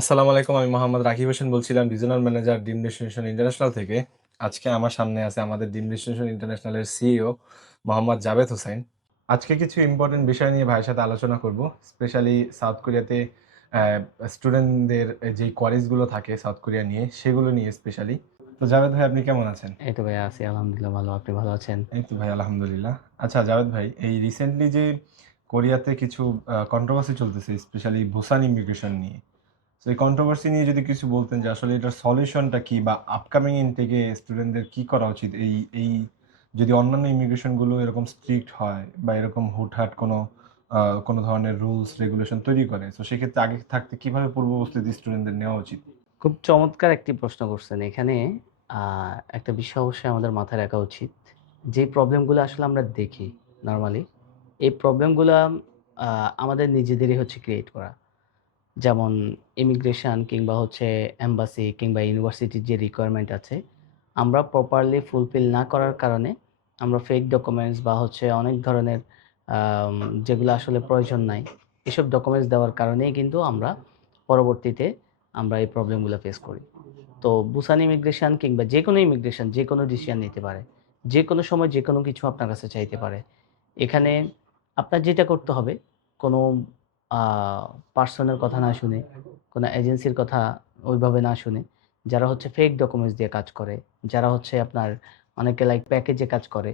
আসসালামু আলাইকুম আমি মোহাম্মদ রাকিব হোসেন বলছিলাম regional manager Dream Destination International থেকে। আজকে আমার সামনে আছে আমাদের ডিম ডেস্টিনেশন ইন্টারন্যাশনালের সিইও মোহাম্মদ জাভেদ হোসেন। আজকে কিছু ইম্পর্টেন্ট বিষয় নিয়ে ভাইয়ের সাথে আলোচনা করব। স্পেশালি সাউথ কোরিয়াতে স্টুডেন্টদের যে কলেজগুলো থাকে সাউথ কোরিয়া নিয়ে সেগুলো নিয়ে স্পেশালি তো জাভেদ ভাই আপনি কেমন আছেন? এই তো ভাই আছি আলহামদুলিল্লাহ ভালো আপনি ভালো আছেন? এই তো ভাই আলহামদুলিল্লাহ। আচ্ছা জাভেদ ভাই এই রিসেন্টলি যে কোরিয়াতে কিছু কন্ট্রোভার্সি চলতেছে স্পেশালি বুসান ইমিগ্রেশন নিয়ে। তো এই কন্ট্রোভার্সি নিয়ে যদি কিছু বলতেন যে আসলে এটার সলিউশনটা কি বা আপকামিং ইনটেকে স্টুডেন্টদের কি করা উচিত? এই এই যদি অন্যান্য ইমিগ্রেশনগুলো এরকম স্ট্রিক্ট হয় বা এরকম হুটহাট কোনো কোনো ধরনের রুলস রেগুলেশন তৈরি করে তো সেক্ষেত্রে আগে থাকতে কীভাবে পূর্ব স্টুডেন্টদের নেওয়া উচিত? খুব চমৎকার একটি প্রশ্ন করছেন। এখানে একটা বিষয় অবশ্যই আমাদের মাথায় রাখা উচিত। যে প্রবলেমগুলো আসলে আমরা দেখি নর্মালি এই প্রবলেমগুলো আমাদের নিজেদেরই হচ্ছে ক্রিয়েট করা। যেমন ইমিগ্রেশন কিংবা হচ্ছে এম্বাসি কিংবা ইউনিভার্সিটির যে রিকোয়ারমেন্ট আছে, আমরা প্রপারলি ফুলফিল না করার কারণে আমরা ফেক ডকুমেন্টস বা হচ্ছে অনেক ধরনের যেগুলো আসলে প্রয়োজন নাই, এসব ডকুমেন্টস দেওয়ার কারণেই কিন্তু আমরা পরবর্তীতে আমরা এই প্রবলেমগুলো ফেস করি। তো বুসান ইমিগ্রেশন কিংবা যে কোনো ইমিগ্রেশন যে কোনো ডিসিশন নিতে পারে, যে কোনো সময় যে কোনো কিছু আপনার কাছে চাইতে পারে। এখানে আপনার যেটা করতে হবে, কোনো পার্সনের কথা না শুনে, কোনো এজেন্সির কথা ওইভাবে না শুনে, যারা হচ্ছে ফেক ডকুমেন্টস দিয়ে কাজ করে, যারা হচ্ছে আপনার অনেকে লাইক প্যাকেজে কাজ করে,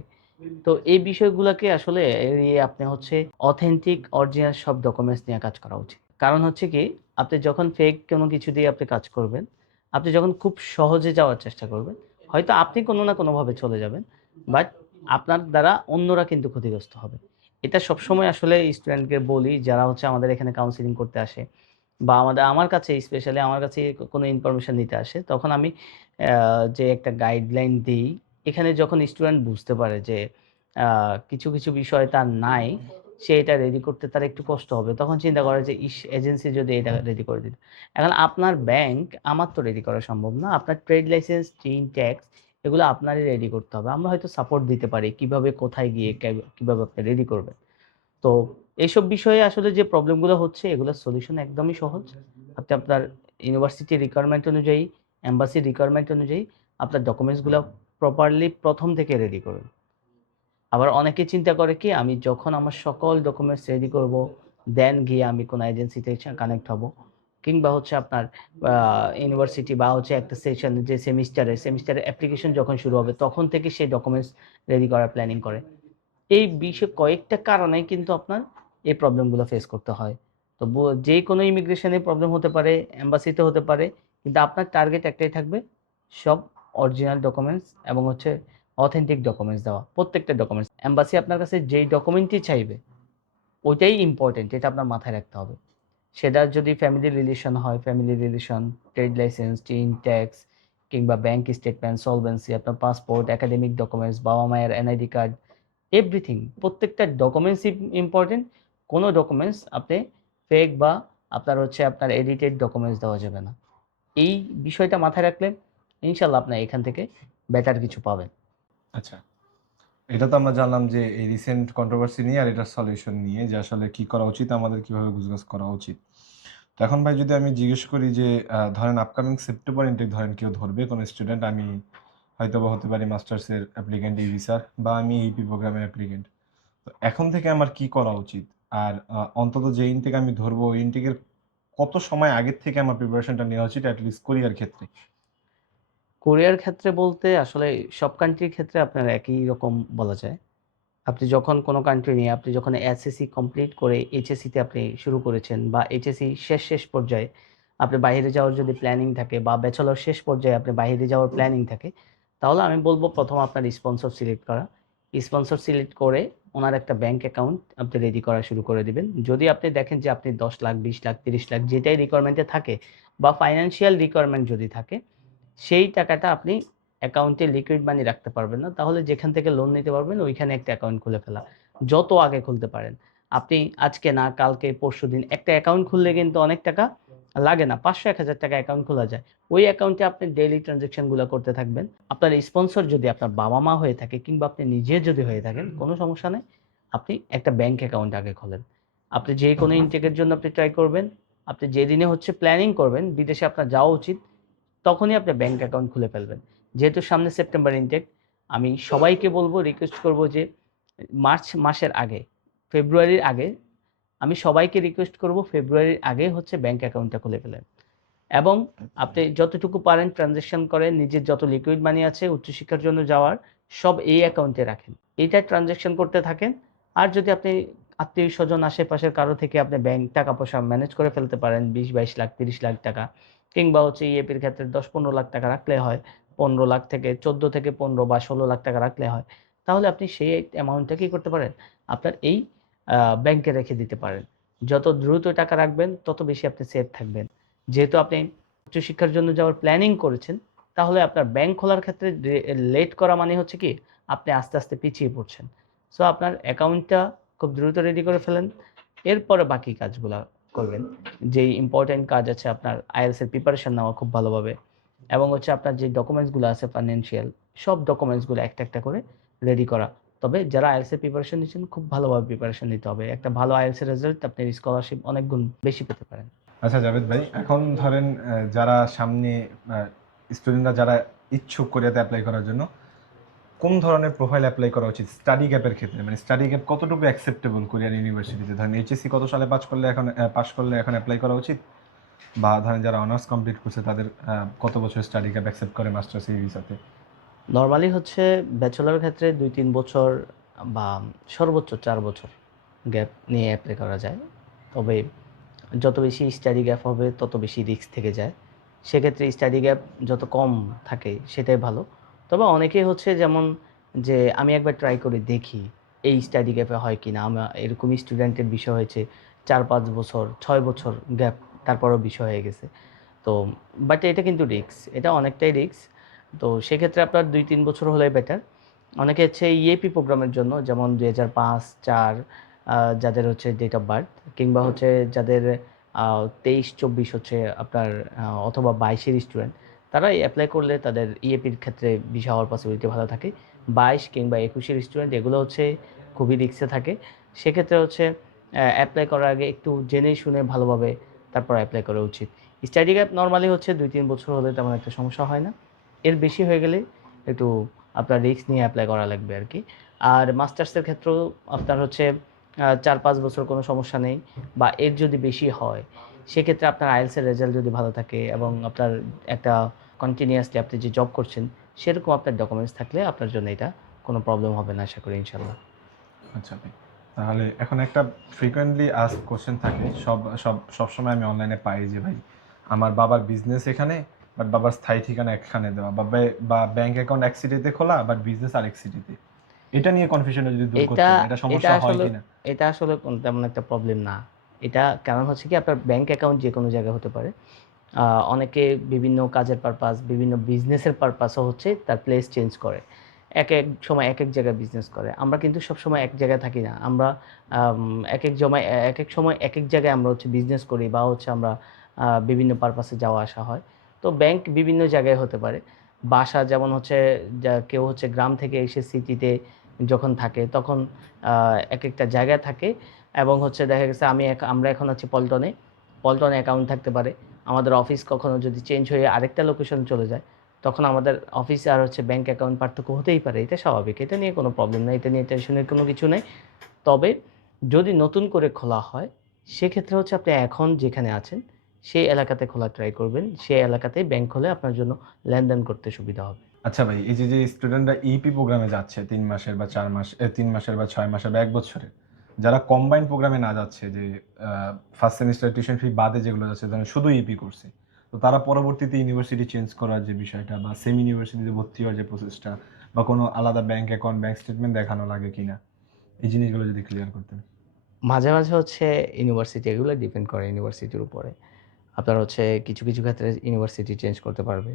তো এই বিষয়গুলোকে আসলে এড়িয়ে আপনি হচ্ছে অথেন্টিক অরিজিনাল সব ডকুমেন্টস নিয়ে কাজ করা উচিত। কারণ হচ্ছে কি, আপনি যখন ফেক কোনো কিছু দিয়ে আপনি কাজ করবেন, আপনি যখন খুব সহজে যাওয়ার চেষ্টা করবেন, হয়তো আপনি কোনো না কোনোভাবে চলে যাবেন বাট আপনার দ্বারা অন্যরা কিন্তু ক্ষতিগ্রস্ত হবে। এটা সবসময় আসলে স্টুডেন্টকে বলি যারা হচ্ছে আমাদের এখানে কাউন্সিলিং করতে আসে বা আমাদের আমার কাছে স্পেশালি আমার কাছে কোনো ইনফরমেশন নিতে আসে তখন আমি যে একটা গাইডলাইন দিই এখানে যখন স্টুডেন্ট বুঝতে পারে যে কিছু কিছু বিষয় তার নাই সে এটা রেডি করতে তার একটু কষ্ট হবে তখন চিন্তা করে যে ইস এজেন্সি যদি এটা রেডি করে দিত। এখন আপনার ব্যাংক আমার তো রেডি করা সম্ভব না। আপনার ট্রেড লাইসেন্স টিন ট্যাক্স এগুলো আপনারই রেডি করতে হবে। আমরা হয়তো সাপোর্ট দিতে পারি কীভাবে কোথায় গিয়ে কীভাবে আপনি রেডি করবেন। তো এইসব বিষয়ে আসলে যে প্রবলেমগুলো হচ্ছে এগুলোর সলিউশন একদমই সহজ। আপনি আপনার ইউনিভার্সিটি রিকোয়ারমেন্ট অনুযায়ী এম্বাসির রিকোয়ারমেন্ট অনুযায়ী আপনার ডকুমেন্টসগুলো প্রপারলি প্রথম থেকে রেডি করুন। আবার অনেকে চিন্তা করে কি আমি যখন আমার সকল ডকুমেন্টস রেডি করব দেন গিয়ে আমি কোনো এজেন্সিতে কানেক্ট হব। কিংবা হচ্ছে আপনার ইউনিভার্সিটি বা হচ্ছে একটা সেশন যে সেমিস্টারে সেমিস্টারের অ্যাপ্লিকেশন যখন শুরু হবে, তখন থেকে সেই ডকুমেন্টস রেডি করার প্ল্যানিং করে। এই বিষয়ে কয়েকটা কারণে কিন্তু আপনার এই প্রবলেমগুলো ফেস করতে হয়। তো যে কোনো ইমিগ্রেশনে প্রবলেম হতে পারে এম্বাসিতে হতে পারে, কিন্তু আপনার টার্গেট একটাই থাকবে, সব অরিজিনাল ডকুমেন্টস এবং হচ্ছে অথেন্টিক ডকুমেন্টস দেওয়া, প্রত্যেকটা ডকুমেন্টস এম্বাসি আপনার কাছে যেই ডকুমেন্টই চাইবে, ওইটাই ইম্পর্টেন্ট এটা আপনার মাথায় রাখতে হবে। সেটা যদি ফ্যামিলি রিলেশন হয় family relation trade licence TIN tax কিংবা ব্যাংক স্টেটমেন্ট সলভেন্সি আপনার পাসপোর্ট একাডেমিক ডকুমেন্টস বাবা মায়ের এনআইডি কার্ড এভরিথিং প্রত্যেকটা ডকুমেন্টস ইম্পর্টেন্ট কোনো ডকুমেন্টস আপনি ফেক বা আপনার হচ্ছে আপনার এডিটেড ডকুমেন্টস দেওয়া যাবে না। এই বিষয়টা মাথায় রাখলে ইনশাল্লাহ আপনার এখান থেকে বেটার কিছু পাবেন। আচ্ছা। এটা তো আমরা জানলাম যে এই রিসেন্ট কন্ট্রোভার্সি নিয়ে আর এটার সলিউশন নিয়ে যে আসলে কি করা উচিত, আমাদের কীভাবে গুজগাছ করা উচিত। তো এখন ভাই যদি আমি জিজ্ঞেস করি যে ধরেন আপকামিং সেপ্টেম্বর ইনটেক ধরেন কেউ ধরবে, কোনো স্টুডেন্ট আমি হয়তো বা হতে পারি মাস্টার্সের অ্যাপ্লিকেন্ট এই ভিসার বা আমি ইপি প্রোগ্রামের অ্যাপ্লিকেন্ট তো এখন থেকে আমার কি করা উচিত? আর অন্তত যে ইনটেক আমি ধরবো ইনটেকের কত সময় আগের থেকে আমার প্রিপারেশনটা নেওয়া উচিত অ্যাটলিস্ট কোরিয়ার ক্ষেত্রে? কোরিয়ার ক্ষেত্রে বলতে আসলে সব কান্ট্রির ক্ষেত্রে আপনার একই রকম বলা যায়। আপনি যখন কোনো কান্ট্রি নিয়ে, আপনি যখন এসএসসি কমপ্লিট করে এইচএসসিতে আপনি শুরু করেছেন বা এইচএসসি শেষ শেষ পর্যায়ে আপনি বাইরে যাওয়ার যদি প্ল্যানিং থাকে বা ব্যাচেলর শেষ পর্যায়ে আপনি বাইরে যাওয়ার প্ল্যানিং থাকে, তাহলে আমি বলব প্রথম আপনার স্পন্সর সিলেক্ট করা। স্পন্সর সিলেক্ট করে ওনার একটা ব্যাংক অ্যাকাউন্ট আপনি রেডি করা শুরু করে দিবেন। যদি আপনি দেখেন যে আপনি দশ লাখ, বিশ লাখ, তিরিশ লাখ যেটাই রিকোয়ারমেন্টে থাকে বা ফাইন্যান্সিয়াল রিকোয়ারমেন্ট যদি থাকে সেই টাকাটা আপনি অ্যাকাউন্টে লিকুইড মানি রাখতে পারবেন না। তাহলে যেখান থেকে লোন নিতে পারবেন ওইখানে একটা অ্যাকাউন্ট খুলে ফেলা। যত আগে খুলতে পারেন। আপনি আজকে না কালকে পরশু দিন একটা অ্যাকাউন্ট খুললে কিন্তু অনেক টাকা লাগে না। পাঁচশো এক হাজার টাকা অ্যাকাউন্ট খোলা যায়। ওই অ্যাকাউন্টে আপনি ডেইলি ট্রানজেকশনগুলো করতে থাকবেন। আপনার স্পন্সর যদি আপনার বাবা মা হয়ে থাকে কিংবা আপনি নিজে যদি হয়ে থাকেন কোনো সমস্যা নেই। আপনি একটা ব্যাংক অ্যাকাউন্ট আগে খোলেন। আপনি যে কোনো ইনটেকের জন্য আপনি ট্রাই করবেন। আপনি যেদিনে হচ্ছে প্ল্যানিং করবেন বিদেশে আপনার যাওয়া উচিত। তখনই আপনি ব্যাংক অ্যাকাউন্ট খুলে ফেলবেন। যেহেতু সামনে সেপ্টেম্বর ইনটেক আমি সবাইকে বলব রিকোয়েস্ট করব যে মার্চ মাসের আগে ফেব্রুয়ারির আগে, আমি সবাইকে রিকোয়েস্ট করব ফেব্রুয়ারির আগে হচ্ছে ব্যাংক অ্যাকাউন্টটা খুলে ফেলেন এবং আপনি যতটুকু পারেন ট্রানজ্যাকশন করেন, নিজের যত লিকুইড মানি আছে, উচ্চশিক্ষার জন্য যাওয়ার, সব এই অ্যাকাউন্টে রাখেন। এইটা ট্রানজ্যাকশন করতে থাকেন। আর যদি আপনি আত্মীয় স্বজন, আশেপাশের কারও থেকে আপনি ব্যাংক টাকা পয়সা ম্যানেজ করে ফেলতে পারেন, বিশ, বাইশ লাখ, তিরিশ লাখ টাকা কিংবা হচ্ছে ইএপির ক্ষেত্রে দশ পনেরো লাখ টাকা রাখলে হয়, পনেরো লাখ থেকে চোদ্দ থেকে পনেরো বা ষোলো লাখ টাকা রাখলে হয়। তাহলে আপনি সেই অ্যামাউন্টটা কী করতে পারেন? আপনার এই ব্যাংকে রেখে দিতে পারেন। যত দ্রুত টাকা রাখবেন, তত বেশি আপনি সেফ থাকবেন। যেহেতু আপনি উচ্চশিক্ষার জন্য যাওয়ার প্ল্যানিং করেছেন, তাহলে আপনার ব্যাংক খোলার ক্ষেত্রে লেট করা মানে হচ্ছে কি, আপনি আস্তে আস্তে পিছিয়ে পড়ছেন। সো আপনার অ্যাকাউন্টটা খুব দ্রুত রেডি করে ফেলেন। এরপরে বাকি কাজগুলো করবেন। যেই ইম্পর্টেন্ট কাজ আছে আপনার আইএলস এর প্রিপারেশন নেওয়া খুব ভালোভাবে। এবং হচ্ছে আপনার যে ডকুমেন্টসগুলো আছে ফাইন্যান্সিয়াল সব ডকুমেন্টসগুলো একটা একটা করে রেডি করা। তবে যারা আইএলসের প্রিপারেশন নিচ্ছেন, খুব ভালোভাবে প্রিপারেশন নিতে হবে। একটা ভালো আইএলসের রেজাল্ট আপনি স্কলারশিপ অনেক গুণ বেশি পেতে পারেন। আচ্ছা জাভেদ ভাই, এখন ধরেন যারা সামনে স্টুডেন্টরা যারা ইচ্ছুক কোরিয়াতে অ্যাপ্লাই করার জন্য কোন ধরনের প্রোফাইল অ্যাপ্লাই করা উচিত? স্টাডি গ্যাপের ক্ষেত্রে মানে স্টাডি গ্যাপ কতটুকু অ্যাকসেপ্টেবল কোরিয়ান ইউনিভার্সিটিতে ধরেন এইচএসসি কত সালে পাস করলে এখন পাস করলে এখন অ্যাপ্লাই করা উচিত? বা ধরেন যারা অনার্স কমপ্লিট করছে, তাদের কত বছর স্টাডি গ্যাপ অ্যাকসেপ্ট করে মাস্টার্স এই ভিসাতে নর্মালি হচ্ছে ব্যাচেলার ক্ষেত্রে দুই তিন বছর বা সর্বোচ্চ চার বছর গ্যাপ নিয়ে অ্যাপ্লাই করা যায়। তবে যত বেশি স্টাডি গ্যাপ হবে, তত বেশি রিস্ক থেকে যায়। সেক্ষেত্রে স্টাডি গ্যাপ যত কম থাকে, সেটাই ভালো। তবে অনেকেই হচ্ছে যেমন যে আমি একবার ট্রাই করে দেখি, এই স্টাডি গ্যাপে হয় কি না আমার এরকমই স্টুডেন্টের বিষয় হয়েছে চার পাঁচ বছর, ছয় বছর গ্যাপ তারপরও বিষয় হয়ে গেছে। তো বাট এটা কিন্তু রিস্ক এটা অনেকটাই রিস্ক তো সেক্ষেত্রে আপনার দুই তিন বছর হলে বেটার অনেকে হচ্ছে ইএপি প্রোগ্রামের জন্য, যেমন দুই হাজার পাঁচ, চার যাদের হচ্ছে ডেট অফ বার্থ কিংবা হচ্ছে যাদের তেইশ, চব্বিশ হচ্ছে আপনার অথবা বাইশের স্টুডেন্ট তারা অ্যাপ্লাই করলে তাদের ইএপির ক্ষেত্রে ভিসা হওয়ার পসিবিলিটি ভালো থাকে। বাইশ কিংবা একুশের স্টুডেন্ট এগুলো হচ্ছে খুবই রিক্সে থাকে। সেক্ষেত্রে হচ্ছে অ্যাপ্লাই করার আগে একটু জেনে শুনে ভালোভাবে তারপর অ্যাপ্লাই করা উচিত। স্টাডি গ্যাপ নর্মালি হচ্ছে দুই তিন বছর হলে তেমন একটা সমস্যা হয় না। এর বেশি হয়ে গেলে একটু আপনার রিস্ক নিয়ে অ্যাপ্লাই করা লাগবে আর কি আর মাস্টার্সের ক্ষেত্রেও আপনার হচ্ছে চার পাঁচ বছর কোনো সমস্যা নেই বা এর যদি বেশি হয়, সেক্ষেত্রে আপনার আইএলসের রেজাল্ট যদি ভালো থাকে এবং আপনার একটা কন্টিনিউয়াসলি আপনি যে জব করছেন সেরকম আপনার ডকুমেন্টস থাকলে আপনার জন্য এটা কোনো প্রবলেম হবে না আশা করি ইনশাল্লাহ আচ্ছা ভাই তাহলে এখন একটা ফ্রিকোয়েন্টলি আস্ক কোশ্চেন থাকে সব সব সবসময় আমি অনলাইনে পাই যে ভাই আমার বাবার বিজনেস এখানে বাট বাবার স্থায়ী ঠিকানা এখানে দেওয়া বা বা ব্যাংক অ্যাকাউন্ট এক সিটিতে খোলা বাট বিজনেস আর আরেক সিটিতে এটা নিয়ে কনফিউশন যদি দূর করতে এটা- সমস্যা হয় কিনা? এটা আসলে তেমন একটা প্রবলেম না। এটা কারণ হচ্ছে কি আপনার ব্যাংক অ্যাকাউন্ট যে কোনো জায়গায় হতে পারে। অনেকে বিভিন্ন কাজের পারপাস বিভিন্ন বিজনেসের পারপাসও হচ্ছে তার প্লেস চেঞ্জ করে। এক এক সময় এক এক জায়গায় বিজনেস করে। আমরা কিন্তু সব সময় এক জায়গায় থাকি না। আমরা এক এক জমায়, এক এক সময় এক এক জায়গায় আমরা হচ্ছে বিজনেস করি বা হচ্ছে আমরা বিভিন্ন পারপাসে যাওয়া আসা হয়। তো ব্যাংক বিভিন্ন জায়গায় হতে পারে। বাসা যেমন হচ্ছে কেউ হচ্ছে গ্রাম থেকে এসে সিটিতে যখন থাকে তখন এক একটা জায়গায় থাকে। এবং হচ্ছে দেখা গেছে আমি আমরা এখন আছি পল্টনে। পল্টনে অ্যাকাউন্ট থাকতে পারে। আমাদের অফিস কখনো যদি চেঞ্জ হয়ে আরেকটা লোকেশন চলে যায়, তখন আমাদের অফিস আর হচ্ছে ব্যাঙ্ক অ্যাকাউন্ট পার্থক্য হতেই পারে। এটা স্বাভাবিক, এটা নিয়ে কোনো প্রবলেম নেই, এটা নিয়ে টেনশনের কোনো কিছু নেই। তবে যদি নতুন করে খোলা হয়, সেক্ষেত্রে হচ্ছে আপনি এখন যেখানে আছেন, সেই এলাকাতে খোলা ট্রাই করবেন। সেই এলাকাতেই ব্যাংক হলে আপনার জন্য লেনদেন করতে সুবিধা হবে। আচ্ছা ভাই, এই যে যে স্টুডেন্টরা ইপি প্রোগ্রামে যাচ্ছে তিন মাসের বা চার মাস তিন মাসের বা ছয় মাসের বা এক বছরের যারা কম্বাইন প্রোগ্রামে না যাচ্ছে, যে ফার্স্ট সেমিস্টার টিউশন ফি বাদে যেগুলো যাচ্ছে ধরেন শুধু ইপি করছে। তো তারা পরবর্তীতে ইউনিভার্সিটি চেঞ্জ করার যে বিষয়টা বা সেমি ইউনিভার্সিটিতে ভর্তি হওয়ার যে প্রসেসটা বা কোনো আলাদা ব্যাংক অ্যাকাউন্ট ব্যাংক স্টেটমেন্ট দেখানো লাগে কিনা, এই জিনিসগুলো যদি ক্লিয়ার করতেন। মাঝে মাঝে হচ্ছে ইউনিভার্সিটি এগুলো ডিপেন্ড করে ইউনিভার্সিটির উপরে। আপনার হচ্ছে কিছু কিছু ক্ষেত্রে ইউনিভার্সিটি চেঞ্জ করতে পারবে।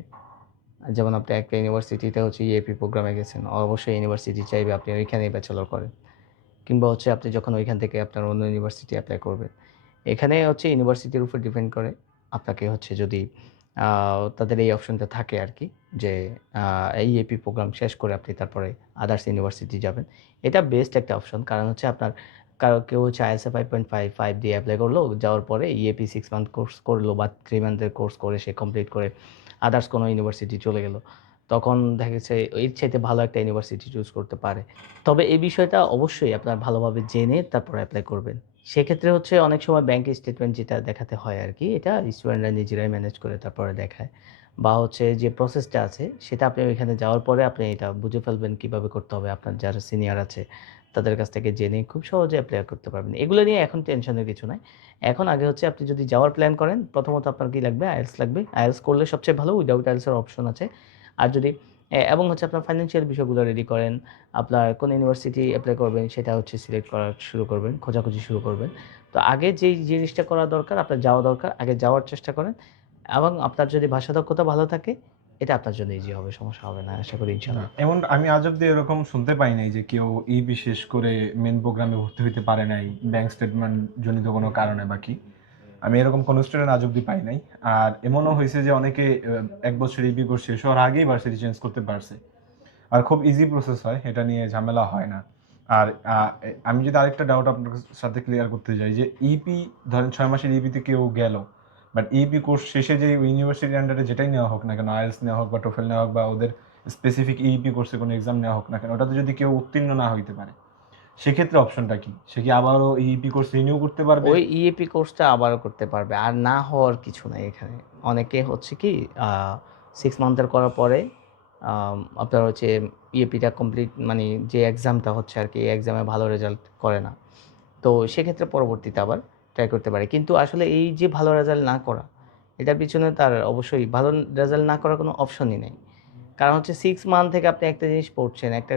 যেমন আপনি একটা ইউনিভার্সিটিতে হচ্ছে ইএপি প্রোগ্রামে গেছেন, অবশ্যই ইউনিভার্সিটি চাইবে আপনি ওইখানেই ব্যাচেলর করেন। কিংবা হচ্ছে আপনি যখন ওইখান থেকে আপনার অন্য ইউনিভার্সিটি অ্যাপ্লাই করবেন, এখানে হচ্ছে ইউনিভার্সিটির উপর ডিপেন্ড করে আপনাকে হচ্ছে যদি তাদের এই অপশনটা থাকে আর কি যে ইএপি প্রোগ্রাম শেষ করে আপনি তারপরে আদার্স ইউনিভার্সিটি যাবেন, এটা বেস্ট একটা অপশন কারণ হচ্ছে আপনার কারও, কেউ হচ্ছে ISA five point five five দিয়ে অ্যাপ্লাই করল, যাওয়ার পরে ইএপি সিক্স মান্থ কোর্স করল বা থ্রি মান্থের কোর্স করে সে কমপ্লিট করে আদার্স কোনো ইউনিভার্সিটি চলে গেল। তখন দেখা গেছে এর চাইতে ভালো একটা ইউনিভার্সিটি চুজ করতে পারে। তবে এই বিষয়টা অবশ্যই আপনার ভালোভাবে জেনে তারপর অ্যাপ্লাই করবেন। সেক্ষেত্রে হচ্ছে অনেক সময় ব্যাংক স্টেটমেন্ট যেটা দেখাতে হয় আর কি এটা স্টুডেন্টরা নিজেরাই ম্যানেজ করে তারপরে দেখায়। বা হচ্ছে যে প্রসেসটা আছে, সেটা আপনি ওইখানে যাওয়ার পরে আপনি এটা বুঝে ফেলবেন কীভাবে করতে হবে। আপনার যারা সিনিয়র আছে, তাদের কাছ থেকে জেনে খুব সহজে অ্যাপ্লাই করতে পারবেন। এগুলো নিয়ে এখন টেনশনের কিছু নাই। এখন আগে হচ্ছে আপনি যদি যাওয়ার প্ল্যান করেন, প্রথমত আপনার কি লাগবে? আইএলস লাগবে। আইএলস করলে সবচেয়ে ভালো উইদাউট আইএলসের অপশন আছে। আর যদি এবং হচ্ছে আপনার ফাইন্যান্সিয়াল বিষয়গুলো রেডি করেন আপনার কোন ইউনিভার্সিটি অ্যাপ্লাই করবেন সেটা হচ্ছে সিলেক্ট করা শুরু করবেন খোঁজাখুঁজি শুরু করবেন। তো আগে যেই জিনিসটা করা দরকার আপনার যাওয়া দরকার আগে যাওয়ার চেষ্টা করেন এবং আপনার যদি ভাষা দক্ষতা ভালো থাকে এটা আপনার জন্য ইজি হবে সমস্যা হবে না আশা করি ইনশাল্লাহ এমন আমি আজ অব্দি এরকম শুনতে পাই নাই যে কেউ ই বিশেষ করে মেন প্রোগ্রামে ভর্তি হইতে পারে নাই ব্যাংক স্টেটমেন্ট জনিত কোনো কারণে বাকি আমি এরকম কোনো স্টুডেন্ট আজ অব্দি পাই নাই। আর এমনও হয়েছে যে অনেকে এক বছর ইবি কোর্স শেষ হওয়ার আগেই ভার্সিটি চেঞ্জ করতে পারছে। আর খুব ইজি প্রসেস হয়, এটা নিয়ে ঝামেলা হয় না। আর আমি যদি আরেকটা ডাউট আপনার সাথে ক্লিয়ার করতে চাই যে ইপি ধরেন ছয় মাসের ইপিতে কেউ গেল বাট ইপি কোর্স শেষে যে ইউনিভার্সিটির আন্ডারে যেটাই নেওয়া হোক না কেন আইএলস নেওয়া হোক বা টোফেল নেওয়া হোক বা ওদের স্পেসিফিক ইপি কোর্সে কোনো এক্সাম নেওয়া হোক না কেন, ওটাতে যদি কেউ উত্তীর্ণ না হইতে পারে সেক্ষেত্রে অপশনটা কি? সে কি আবারও ইপি কোর্স রিনিউ করতে পারবে? ওই ইএপি কোর্সটা আবারও করতে পারবে। আর না হওয়ার কিছু নাই এখানে। অনেকে হচ্ছে কি সিক্স মান্থের করার পরে আপনার হচ্ছে ইএপিটা কমপ্লিট মানে যে এক্সামটা হচ্ছে আর কি, এই এক্সামে ভালো রেজাল্ট করে না। তো সেক্ষেত্রে পরবর্তীতে আবার ট্রাই করতে পারে। কিন্তু আসলে এই যে ভালো রেজাল্ট না করা, এটার পিছনে তার অবশ্যই ভালো রেজাল্ট না করার কোনো অপশনই নেই। কারণ হচ্ছে সিক্স মান্থ থেকে আপনি একটা জিনিস পড়ছেন, একটা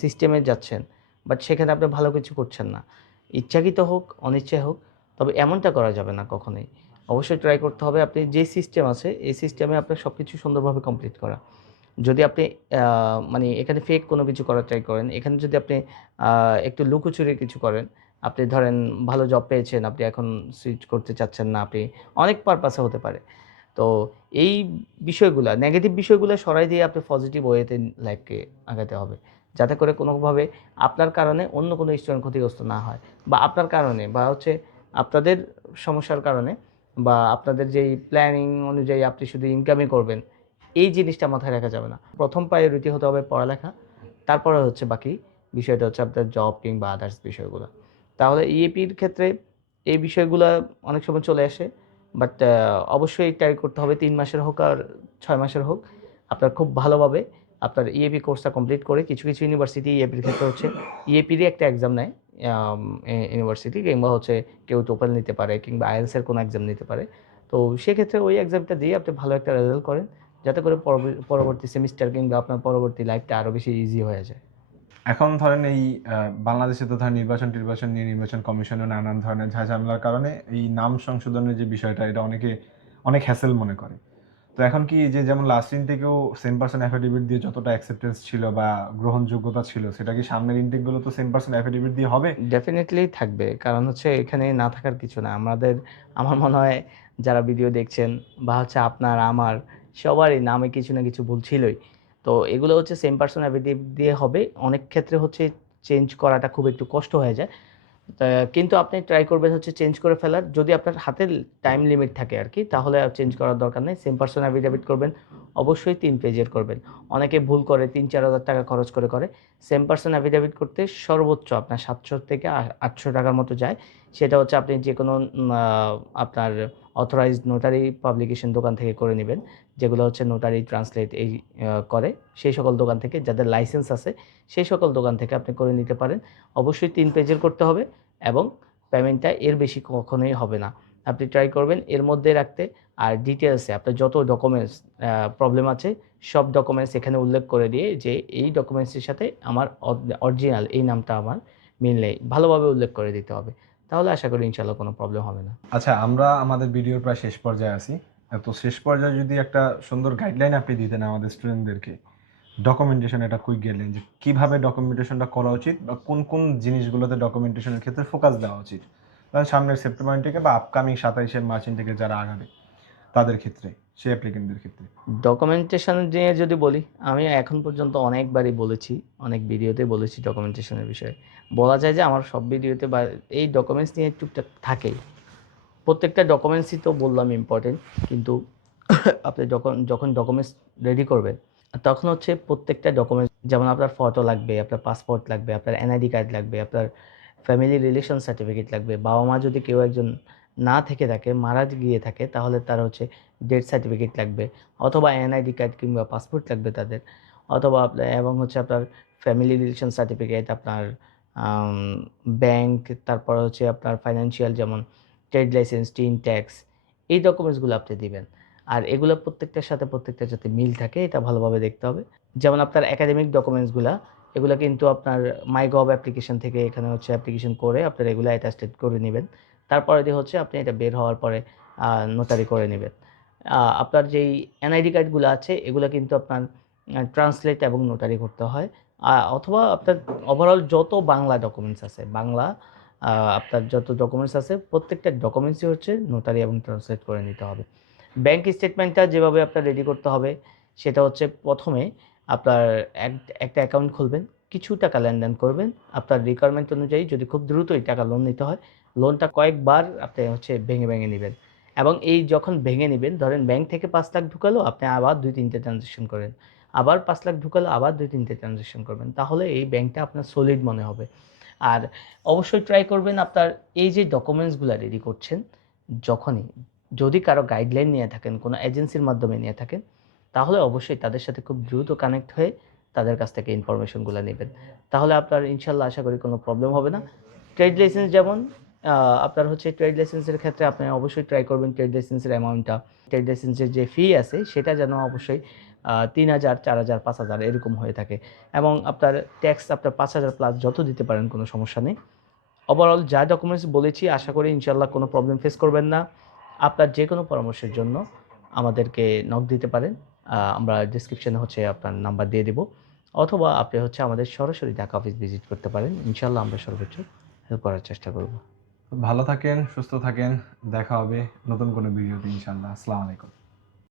সিস্টেমে যাচ্ছেন বাট সেখানে আপনি ভালো কিছু করছেন না। ইচ্ছাকৃত হোক, অনিচ্ছায় হোক, তবে এমনটা করা যাবে না কখনোই। অবশ্যই ট্রাই করতে হবে। আপনি যে সিস্টেম আছে, এই সিস্টেমে আপনার সব কিছু সুন্দরভাবে কমপ্লিট করা। যদি আপনি মানে এখানে ফেক কোনো কিছু করার ট্রাই করেন, এখানে যদি আপনি একটু লুকোচুরি কিছু করেন, আপনি ধরেন ভালো জব পেয়েছেন, আপনি এখন সুইচ করতে চাচ্ছেন না, আপনি অনেক পারপাসে হতে পারে। তো এই বিষয়গুলো নেগেটিভ বিষয়গুলো সরাই দিয়ে আপনি পজিটিভ ওয়েতে লাইফকে আগাতে হবে। যাতে করে কোনোভাবে আপনার কারণে অন্য কোনো স্টুডেন্ট ক্ষতিগ্রস্ত না হয় বা আপনার কারণে বা হচ্ছে আপনাদের সমস্যার কারণে বা আপনাদের যেই প্ল্যানিং অনুযায়ী আপনি শুধু ইনকামই করবেন, এই জিনিসটা মাথায় রাখা যাবে না। প্রথম প্রায়োরিটি হতে হবে পড়ালেখা, তারপরে হচ্ছে বাকি বিষয়টা হচ্ছে আপনার জব কিংবা আদার্স বিষয়গুলো। তাহলে ইএপির ক্ষেত্রে এই বিষয়গুলো অনেক সময় চলে আসে বাট অবশ্যই ট্রাই করতে হবে, তিন মাসের হোক আর ছয় মাসের হোক, আপনার খুব ভালোভাবে আপনার ইএপি কোর্সটা কমপ্লিট করে কিছু কিছু ইউনিভার্সিটি ইএপির ক্ষেত্রে হচ্ছে ইএপিরই একটা এক্সাম নেয় ইউনিভার্সিটি কিংবা হচ্ছে কেউ টোপেল নিতে পারে কিংবা আইএলসের কোনো এক্সাম নিতে পারে। তো সেক্ষেত্রে ওই এক্সামটা দিয়ে আপনি ভালো একটা রেজাল্ট করেন, যাতে করে পরবর্তী- সেমিস্টার কিংবা আপনার পরবর্তী লাইফটা আরও বেশি ইজি হয়ে যায়। এখন ধরেন এই বাংলাদেশে তো ধরেন নির্বাচন টির্বাচন নিয়ে নির্বাচন কমিশনে নানান ধরনের ঝামেলার কারণে এই নাম সংশোধনের যে বিষয়টা, এটা অনেকে অনেক হ্যাসেল মনে করে। তো এখন কি যে যেমন লাস্ট ইন থেকেও সেম পার্সন অ্যাফিডেভিট দিয়ে যতটা অ্যাকসেপ্টেন্স ছিল বা গ্রহণযোগ্যতা ছিল, সেটা কি সামনের ইনটেকগুলো তো সেম পার্সন অ্যাফিডেভিট দিয়ে হবে? ডেফিনেটলি থাকবে। কারণ হচ্ছে এখানে না থাকার কিছু না। আমাদের, আমার মনে হয় যারা ভিডিও দেখছেন বা হচ্ছে আপনার, আমার, সবারই নামে কিছু না কিছু ভুল ছিলই। তো এগুলো হচ্ছে সেম পার্সন অ্যাফিডেভিট দিয়ে হবে। অনেক ক্ষেত্রে হচ্ছে চেঞ্জ করাটা খুব একটু কষ্ট হয়ে যায়। কিন্তু আপনি ট্রাই করবেন হচ্ছে চেঞ্জ করে ফেলার। যদি আপনার হাতে টাইম লিমিট থাকে আর কি তাহলে চেঞ্জ করার দরকার নেই। সেম পার্সন অ্যাফিডেভিট করবেন, অবশ্যই তিন পেজের করবেন। অনেকে ভুল করে, তিন, চার হাজার টাকা খরচ করে করে। সেম পার্সন অ্যাফিডেভিট করতে সর্বোচ্চ আপনার সাতশো থেকে আটশো টাকার মতো যায়। সেটা হচ্ছে আপনি যে কোনো আপনার অথরাইজড নোটারি পাবলিকেশন দোকান থেকে করে নেবেন। যেগুলো হচ্ছে নোটারি ট্রান্সলেট এই করে, সেই সকল দোকান থেকে যাদের লাইসেন্স আছে, সেই সকল দোকান থেকে আপনি করে নিতে পারেন। অবশ্যই তিন পেজের করতে হবে এবং পেমেন্টটা এর বেশি কখনোই হবে না। আপনি ট্রাই করবেন এর মধ্যে রাখতে আর ডিটেলসে আপনার যত ডকুমেন্টস প্রবলেম আছে, সব ডকুমেন্টস এখানে উল্লেখ করে দিয়ে যে এই ডকুমেন্টসের সাথে আমার অরিজিনাল এই নামটা আমার মিল নেই, ভালোভাবে উল্লেখ করে দিতে হবে। তাহলে আশা করি ইনশাল্লাহ কোনো প্রবলেম হবে না। আচ্ছা আমরা আমাদের ভিডিওর প্রায় শেষ পর্যায়ে আছি। তো শেষ পর্যায়ে যদি একটা সুন্দর গাইডলাইন আপনি দিতেন আমাদের স্টুডেন্টদেরকে ডকুমেন্টেশন একটা কুইক গাইডলাইন যে কীভাবে ডকুমেন্টেশনটা করা উচিত বা কোন কোন জিনিসগুলোতে ডকুমেন্টেশনের ক্ষেত্রে ফোকাস দেওয়া উচিত। ধরেন সামনের সেপ্টেম্বর থেকে বা আপকামিং সাতাইশের মার্চ থেকে যারা আগাবে, তাদের ক্ষেত্রে, সেই অ্যাপ্লিকেন্টদের ক্ষেত্রে। ডকুমেন্টেশন নিয়ে যদি বলি, আমি এখন পর্যন্ত অনেকবারই বলেছি, অনেক ভিডিওতে বলেছি ডকুমেন্টেশনের বিষয়ে। বলা যায় যে আমার সব ভিডিওতে বা এই ডকুমেন্টস নিয়ে টুকটাক থাকেই। প্রত্যেকটা ডকুমেন্টসই তো বললাম ইম্পর্টেন্ট কিন্তু আপনি যখন যখন ডকুমেন্টস রেডি করবেন, তখন হচ্ছে প্রত্যেকটা ডকুমেন্টস যেমন আপনার ফটো লাগবে, আপনার পাসপোর্ট লাগবে, আপনার এনআইডি কার্ড লাগবে, আপনার ফ্যামিলি রিলেশন সার্টিফিকেট লাগবে, বাবা মা যদি কেউ একজন না থেকে থাকে, মারা গিয়ে থাকে, তাহলে তার হচ্ছে ডেথ সার্টিফিকেট লাগবে, অথবা এনআইডি কার্ড কিংবা পাসপোর্ট লাগবে তাদের, অথবা আপনার এবং হচ্ছে আপনার ফ্যামিলি রিলেশন সার্টিফিকেট আপনার ব্যাংক তারপর হচ্ছে আপনার ফাইন্যান্সিয়াল যেমন ট্রেড লাইসেন্স টিন ট্যাক্স এই ডকুমেন্টসগুলো আপনি দিবেন। আর এগুলো প্রত্যেকটার সাথে প্রত্যেকটা যাতে মিল থাকে, এটা ভালোভাবে দেখতে হবে। যেমন আপনার একাডেমিক ডকুমেন্টসগুলো এগুলো কিন্তু আপনার মাই গভ অ্যাপ্লিকেশন থেকে এখানে হচ্ছে অ্যাপ্লিকেশন করে আপনার এগুলো অ্যাটাস্টেড করে নেবেন। তারপরে দিয়ে হচ্ছে আপনি এটা বের হওয়ার পরে নোটারি করে নেবেন। আপনার যেই এনআইডি কার্ডগুলো আছে, এগুলো কিন্তু আপনার ট্রান্সলেট এবং নোটারি করতে হয়। অথবা আপনার ওভারঅল যত বাংলা ডকুমেন্টস আছে, বাংলা আপনার যত ডকুমেন্টস আছে, প্রত্যেকটা ডকুমেন্টসই হচ্ছে নোটারি এবং ট্রান্সলেট করে নিতে হবে। ব্যাংক স্টেটমেন্টটা যেভাবে আপনার রেডি করতে হবে, সেটা হচ্ছে প্রথমে আপনার এক- একটা অ্যাকাউন্ট খুলবেন, কিছু টাকা লেনদেন করবেন। আপনার রিকোয়ারমেন্ট অনুযায়ী যদি খুব দ্রুতই টাকা লোন নিতে হয় লোনটা কয়েকবার আপনি হচ্ছে ভেঙে ভেঙে নেবেন। এবং এই যখন ভেঙে নেবেন, ধরেন ব্যাংক থেকে পাঁচ লাখ ঢুকালো, আপনি আবার দুই, তিনটে ট্রানজেকশন করেন। আবার পাঁচ লাখ ঢুকালো, আবার দুই, তিনটে ট্রানজেকশন করবেন। তাহলে এই ব্যাংকটা আপনার সলিড মনে হবে। আর অবশ্যই ট্রাই করবেন আপনার এই যে ডকুমেন্টসগুলো রেডি করছেন, যখনই যদি কারও গাইডলাইন নিয়ে থাকেন, কোনো এজেন্সির মাধ্যমে নিয়ে থাকেন, তাহলে অবশ্যই তাদের সাথে খুব দ্রুত কানেক্ট হয়ে তাদের কাছ থেকে ইনফরমেশনগুলো নেবেন। তাহলে আপনার ইনশাল্লাহ আশা করি কোনো প্রবলেম হবে না। ট্রেড লাইসেন্স যেমন আপনার হচ্ছে ট্রেড লাইসেন্সের ক্ষেত্রে আপনি অবশ্যই ট্রাই করবেন ট্রেড লাইসেন্সের অ্যামাউন্টটা ট্রেড লাইসেন্সের যে ফি আছে, সেটা যেন অবশ্যই তিন হাজার, চার হাজার, পাঁচ হাজার এরকম হয়ে থাকে। এবং আপনার ট্যাক্স আপনার পাঁচ হাজার প্লাস যত দিতে পারেন কোনো সমস্যা নেই। ওভারঅল যা ডকুমেন্টস বলেছি, আশা করি ইনশাল্লাহ কোনো প্রবলেম ফেস করবেন না। আপনার যে কোনো পরামর্শের জন্য আমাদেরকে নক দিতে পারেন। আমরা ডিসক্রিপশানে হচ্ছে আপনার নাম্বার দিয়ে দেবো। অথবা আপনি হচ্ছে আমাদের সরাসরি ঢাকা অফিস ভিজিট করতে পারেন। ইনশাল্লাহ আমরা সর্বোচ্চ হেল্প করার চেষ্টা করব। ভালো থাকেন, সুস্থ থাকেন। দেখা হবে নতুন কোনো ভিডিওতে ইনশাল্লাহ আসসালামু আলাইকুম।